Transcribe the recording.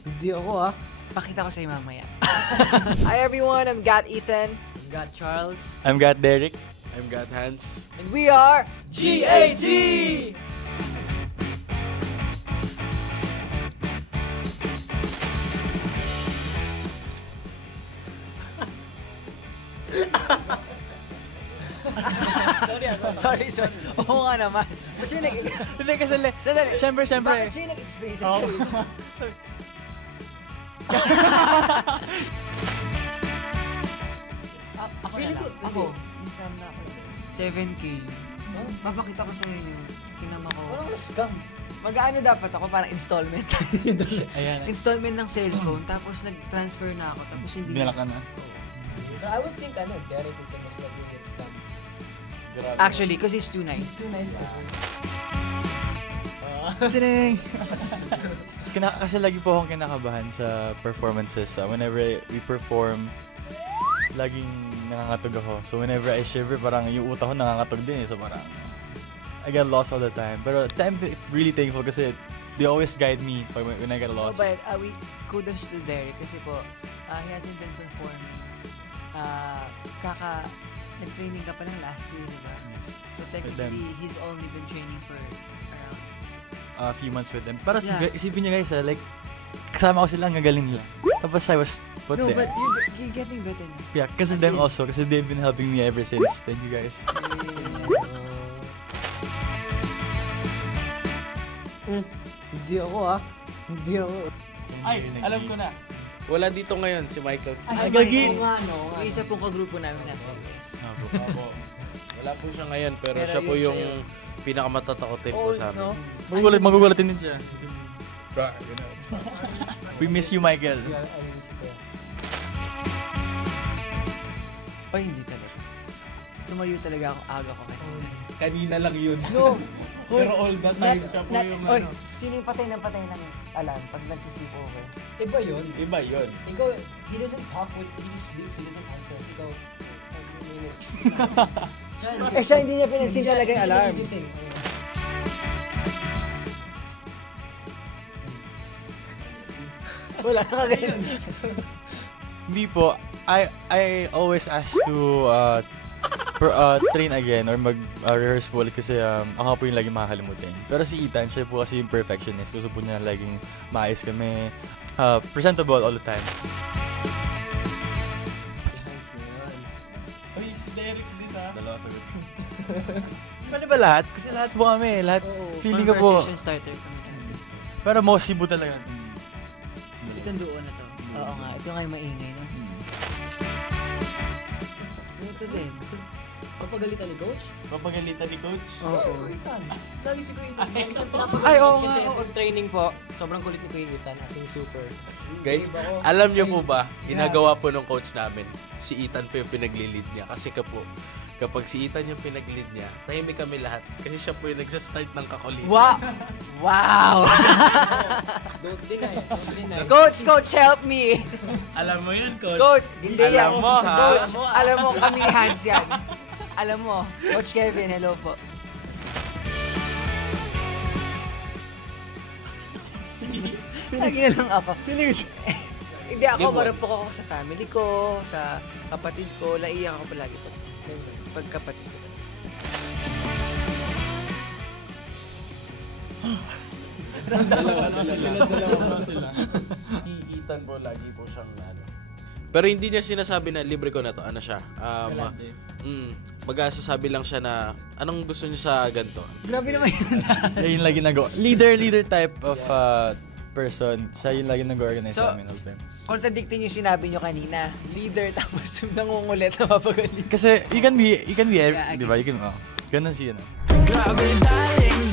Hindi ako ah. Pakita ko sa'yo mamaya. Hi everyone, I'm Gat Ethan. I'm got Charles. I'm got Derek. I'm got Hans. And we are GAT! Sorry. Oo nga naman. Kasi Hindi kasi, syempre. bakit siya nag-explain sa sa'yo? Ako na lang. Ako. Islam na ako. 7K. Papakita ko sa'yo yun. Kinama ko. Walang scam. Mag-ano dapat ako? Parang installment. Ayan. Installment ng cellphone. Tapos nag-transfer na ako. Tapos hindi. Binala ka na. I would think Derek is the most likely to get scam. Actually, because he's too nice. Too nice. Tining! Kasi lagi po akong kinakabahan sa performances. Whenever we perform, laging nangangatog ako. So whenever I shiver, parang yung utak ko nangangatog din. So parang, I get lost all the time. Pero I'm really thankful kasi they always guide me when I get lost. Oh, but kudos to Derek kasi po, he hasn't been performing. Nag-training ka pa lang last year, di ba? So technically, he's only been training for around a few months with them. Pero Yeah. isipin nyo guys, like, kasama ko sila, ang gagaling nila. Tapos I was put No, there. but you're getting better now. Yeah, because of them also, kasi they've been helping me ever since. Thank you guys. Hindi ako ah. Hindi ako. Ay, alam ko na. Wala dito ngayon si Michael. Ay, gagi! Yung isa pong kagrupo namin nasa US. Wala po siya ngayon, pero siya po yung pinakamatatakot po sa amin. Magugulatin din siya. We miss you, Michael. Ay, hindi talaga. Tumayo talaga ako, aga ko kanina. Kanina lang yun. No! Pero all that time, siya po yung Oy, ano. sino yung patay ng alarm pag nagsisleep over? Iba yun. Iba yun. Ikaw, he doesn't talk when he sleeps, he doesn't answer. Ikaw, Siya hindi niya pinansin talaga yung alarm. Wala na ganyan. Hindi po. I always ask to train again or mag-rehearse po ulit kasi ako po yung laging makakalimutin. Pero si Ethan, siya po kasi yung perfectionist. Gusto po niya laging maayos kami. Presentable all the time. Ay, si Derek din ha. Dalawa sagot. Pwede ba lahat? Kasi lahat po kami. Lahat. Feeling ko po. Conversation starter kami dati. Pero mostly po talaga. Itong doon na to. Oo nga, ito nga yung maingay, no? Ito din. Papagalitan ni Coach? Papagalitan ni Coach? Oo. Kuitan. Lagi si Kuitan. Ay, oo Kasi nga. pag training po, sobrang kulit ni Kuitan. As in super. Guys, alam niyo po ba, ginagawa po ng coach namin, si Ethan po yung pinag-lead niya. Kasi kapag si Ethan yung pinag-lead niya, tahimik kami lahat. Kasi siya po yung nagsa-start ng kakulitan. Wow! Don't deny. Don't deny. Coach, help me! Alam mo yun, Coach? Coach, hindi Alam yan. mo, ha? Coach, alam mo, kami ni Hans yan. Alam mo, Coach Kevin, hello po. Lagi na lang ako. Hindi ako, marupok ako sa family ko, sa kapatid ko. Naiyak ako palagi pag kapatid ko. Dalawa sila. Si Ethan po, lagi po siyang ano. Pero hindi niya sinasabi na libre ko na to. Ano siya? Mag-asasabi lang siya na anong gusto niya sa ganito. Grabe naman yun. Siya yung lagi nag-o. Leader type of person. Siya yung lagi nag-organize sa amin all the time. Contradicting yung sinabi nyo kanina. Leader, tapos yung nangungulit na mapagalit. Kasi you can be Yeah, di ba? You can, ganun siya. Grabe daling